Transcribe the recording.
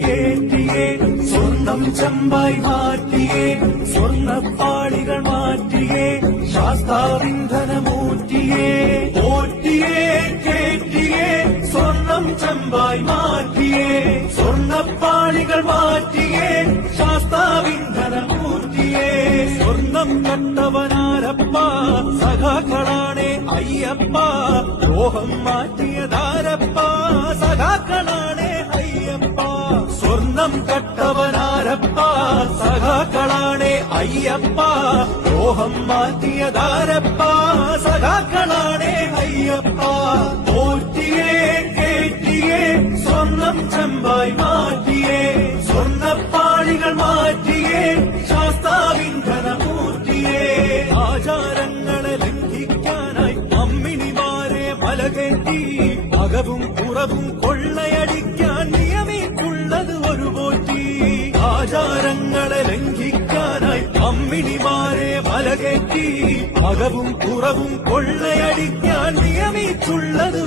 കേറ്റിയേ സ്വർണം ചെമ്പായി മാറ്റിയേ സ്വർണ്ണപ്പാളികൾ മാറ്റിയേ ശാസ്താവിന്ധനമൂറ്റിയേ പോറ്റിയേ കേറ്റിയേ സ്വർണം ചെമ്പായി മാറ്റിയേ സ്വർണ്ണപ്പാളികൾ മാറ്റിയേ ശാസ്താവിന്ധനമൂറ്റിയേ സ്വർണം കണ്ടവനാരപ്പ സഖാക്കളാണേ അയ്യപ്പ ദ്രോഹം മാറ്റിയതാരപ്പ സഖാക്കളാണേ അയ്യപ്പ സ്വർണം കട്ടവനാരപ്പ സഖാക്കളാണേ അയ്യപ്പ ദ്രോഹം മാറ്റിയതാരപ്പ സഖാക്കളാണേ അയ്യപ്പ പോറ്റിയേ കേറ്റിയേ സ്വർണം ചെമ്പായി മാറ്റിയേ സ്വർണ്ണപ്പാളികൾ മാറ്റിയേ ശാസ്താവിന്ധനമൂർത്തിയേ ആചാരങ്ങളെ ലംഘിക്കാനായി അമ്മിണിമാരെ മലകേറ്റി അകവും പുറവും കൊള്ളയടിക്കാൻ നിയമിക്കുള്ളത് ഒരു പോറ്റി ആചാരങ്ങളെ ലംഘിക്കാനായി അമ്മിണിമാരെ മലകേറ്റി അകവും പുറവും കൊള്ളയടിക്കാൻ നിയമിച്ചുള്ളത്